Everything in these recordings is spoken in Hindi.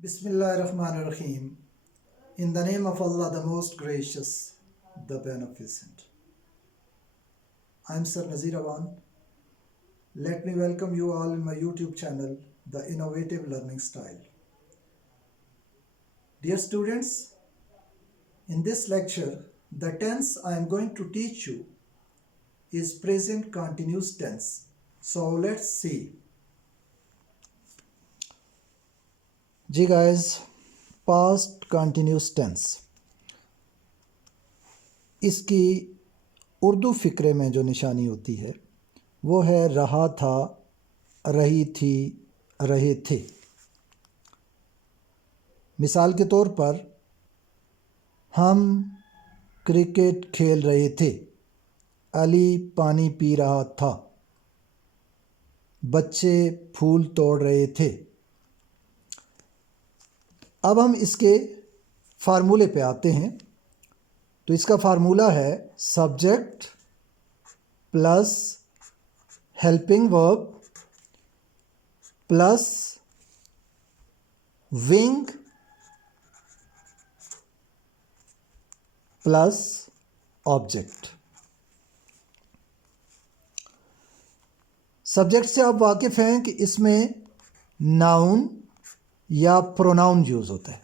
Bismillahirrahmanirrahim. In the name of Allah, the most gracious, the beneficent. I am Sir Nazir Awan. Let me welcome you all in my YouTube channel, The Innovative Learning Style. Dear students, in this lecture, the tense I am going to teach you is present continuous tense. So let's see. जी गाइस, पास्ट कंटिन्यूस टेंस, इसकी उर्दू फ़िक्रे में जो निशानी होती है वो है रहा था, रही थी, रहे थे। मिसाल के तौर पर हम क्रिकेट खेल रहे थे, अली पानी पी रहा था, बच्चे फूल तोड़ रहे थे। अब हम इसके फार्मूले पे आते हैं। तो इसका फार्मूला है subject plus helping verb plus wing plus object. Subject से आप वाकिफ़ हैं कि इसमें नाउन या प्रोनाउन यूज़ होता है।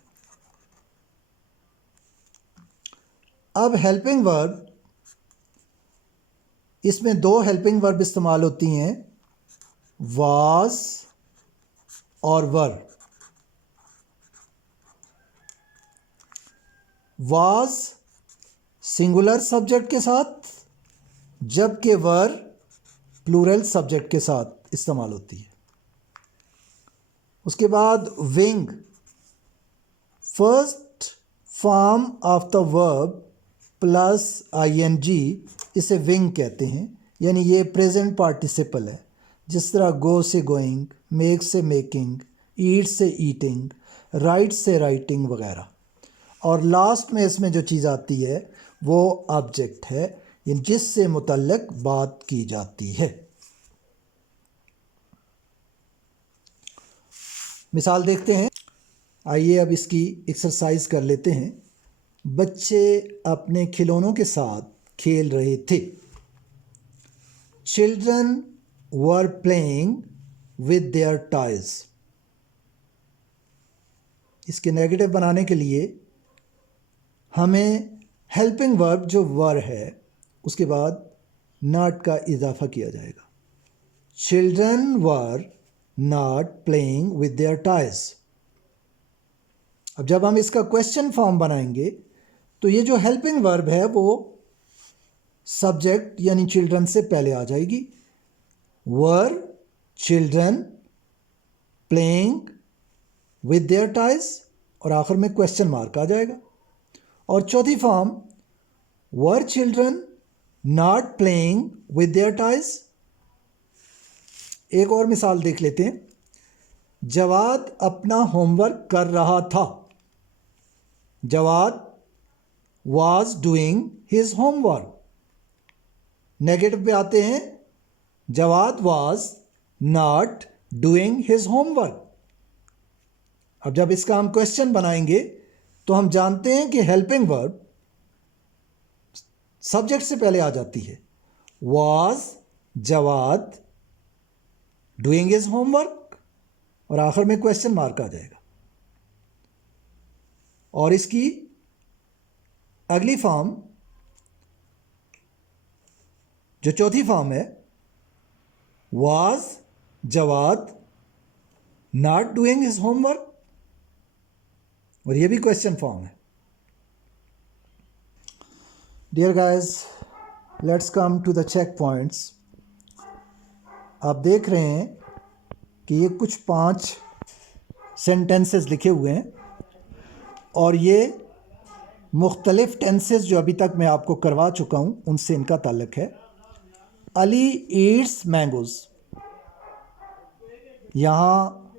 अब हेल्पिंग वर्ब, इसमें दो हेल्पिंग वर्ब इस्तेमाल होती हैं, वाज और वर। वाज सिंगुलर सब्जेक्ट के साथ, जबकि वर प्लूरल सब्जेक्ट के साथ इस्तेमाल होती है। उसके बाद विंग, first form of the verb plus ING, इसे विंग कहते हैं। यानी ये प्रेजेंट पार्टिसिपल है, जिस तरह गो से गोइंग, मेक से मेकिंग, ईट से ईटिंग, राइट से राइटिंग वगैरह। और लास्ट में इसमें जो चीज़ आती है वो ऑब्जेक्ट है, जिससे मुतल्लक बात की जाती है। मिसाल देखते हैं। आइए अब इसकी एक्सरसाइज कर लेते हैं। बच्चे अपने खिलौनों के साथ खेल रहे थे। Children were playing with their toys. इसके नेगेटिव बनाने के लिए हमें हेल्पिंग वर्ब जो वर है उसके बाद नॉट का इजाफा किया जाएगा। Children were not playing with their toys. अब जब हम इसका क्वेश्चन फॉर्म बनाएंगे तो ये जो हेल्पिंग वर्ब है वो सब्जेक्ट यानी चिल्ड्रन से पहले आ जाएगी। Were children playing with their toys, और आखिर में क्वेश्चन मार्क आ जाएगा। और चौथी form were children not playing with their toys. एक और मिसाल देख लेते हैं। जवाद अपना होमवर्क कर रहा था। Jawad was doing his homework। Negative पे आते हैं, Jawad was not doing his homework। अब जब इसका हम क्वेश्चन बनाएंगे तो हम जानते हैं कि हेल्पिंग वर्ब सब्जेक्ट से पहले आ जाती है। was Jawad doing his homework, और आखिर में क्वेश्चन मार्क आ जाएगा। और इसकी अगली फॉर्म जो चौथी फॉर्म है, was Jawad not doing his homework, और यह भी क्वेश्चन फॉर्म है। Dear guys, let's come to the checkpoints. आप देख रहे हैं कि ये कुछ 5 सेंटेंसेस लिखे हुए हैं, और ये मुख्तलिफ टेंसेस जो अभी तक मैं आपको करवा चुका हूँ उनसे इनका ताल्लुक है। अली ईट्स मैंगोज, यहाँ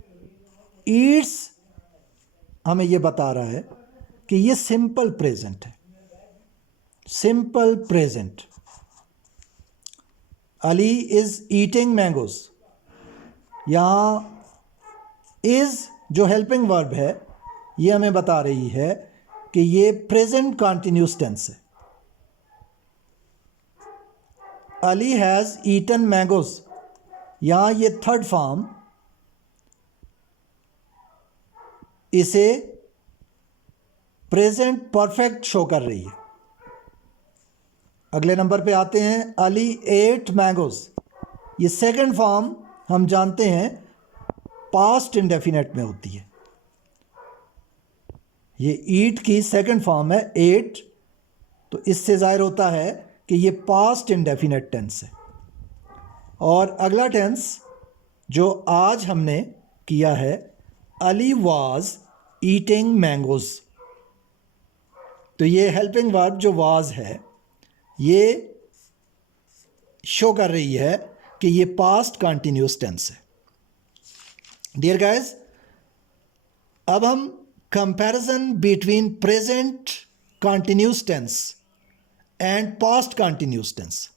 ईट्स हमें ये बता रहा है कि ये सिंपल प्रेजेंट है। Simple present. Ali is eating mangoes, यहाँ इज़ जो हेल्पिंग वर्ब है ये हमें बता रही है कि ये प्रेजेंट कॉन्टिन्यूस टेंस है। अली हैज़ ईटन मैंगोज, यहाँ ये थर्ड फॉर्म इसे प्रेजेंट परफेक्ट शो कर रही है। अगले नंबर पे आते हैं, अली एट मैंगोज। ये सेकंड फॉर्म हम जानते हैं पास्ट इंडेफिनेट में होती है। ये ईट की सेकंड फॉर्म है एट, तो इससे जाहिर होता है कि ये पास्ट इंडेफिनेट टेंस है। और अगला टेंस जो आज हमने किया है, अली वाज ईटिंग मैंगोज, तो ये हेल्पिंग वर्ब जो वाज है ये शो कर रही है कि ये पास्ट कंटिन्यूस टेंस है। डियर गाइस, अब हम comparison between present continuous tense and past continuous tense,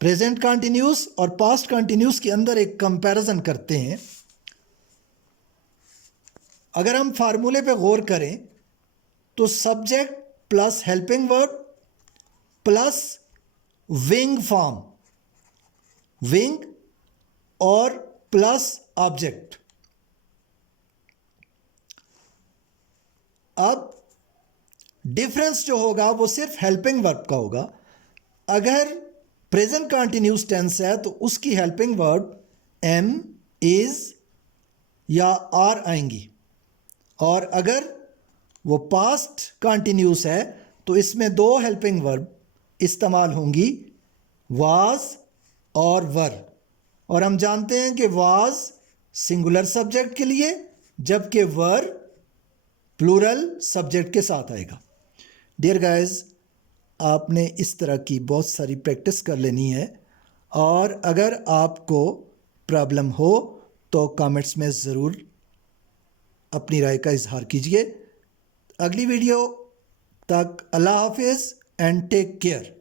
present continuous और पास्ट कंटिन्यूस के अंदर एक कंपैरिजन करते हैं। अगर हम फार्मूले पे गौर करें तो subject plus helping verb plus wing form, wing और प्लस ऑब्जेक्ट। अब डिफरेंस जो होगा वो सिर्फ हेल्पिंग वर्ब का होगा। अगर प्रेजेंट कंटिन्यूस टेंस है तो उसकी हेल्पिंग वर्ब एम, इज या आर आएंगी, और अगर वो पास्ट कंटिन्यूस है तो इसमें दो हेल्पिंग वर्ब इस्तेमाल होंगी, वाज और वर। और हम जानते हैं कि वाज सिंगुलर सब्जेक्ट के लिए, जबकि वर प्लूरल सब्जेक्ट के साथ आएगा। डियर गाइस, आपने इस तरह की बहुत सारी प्रैक्टिस कर लेनी है, और अगर आपको प्रॉब्लम हो तो कमेंट्स में ज़रूर अपनी राय का इजहार कीजिए। अगली वीडियो तक अल्लाह हाफिज़ एंड टेक केयर।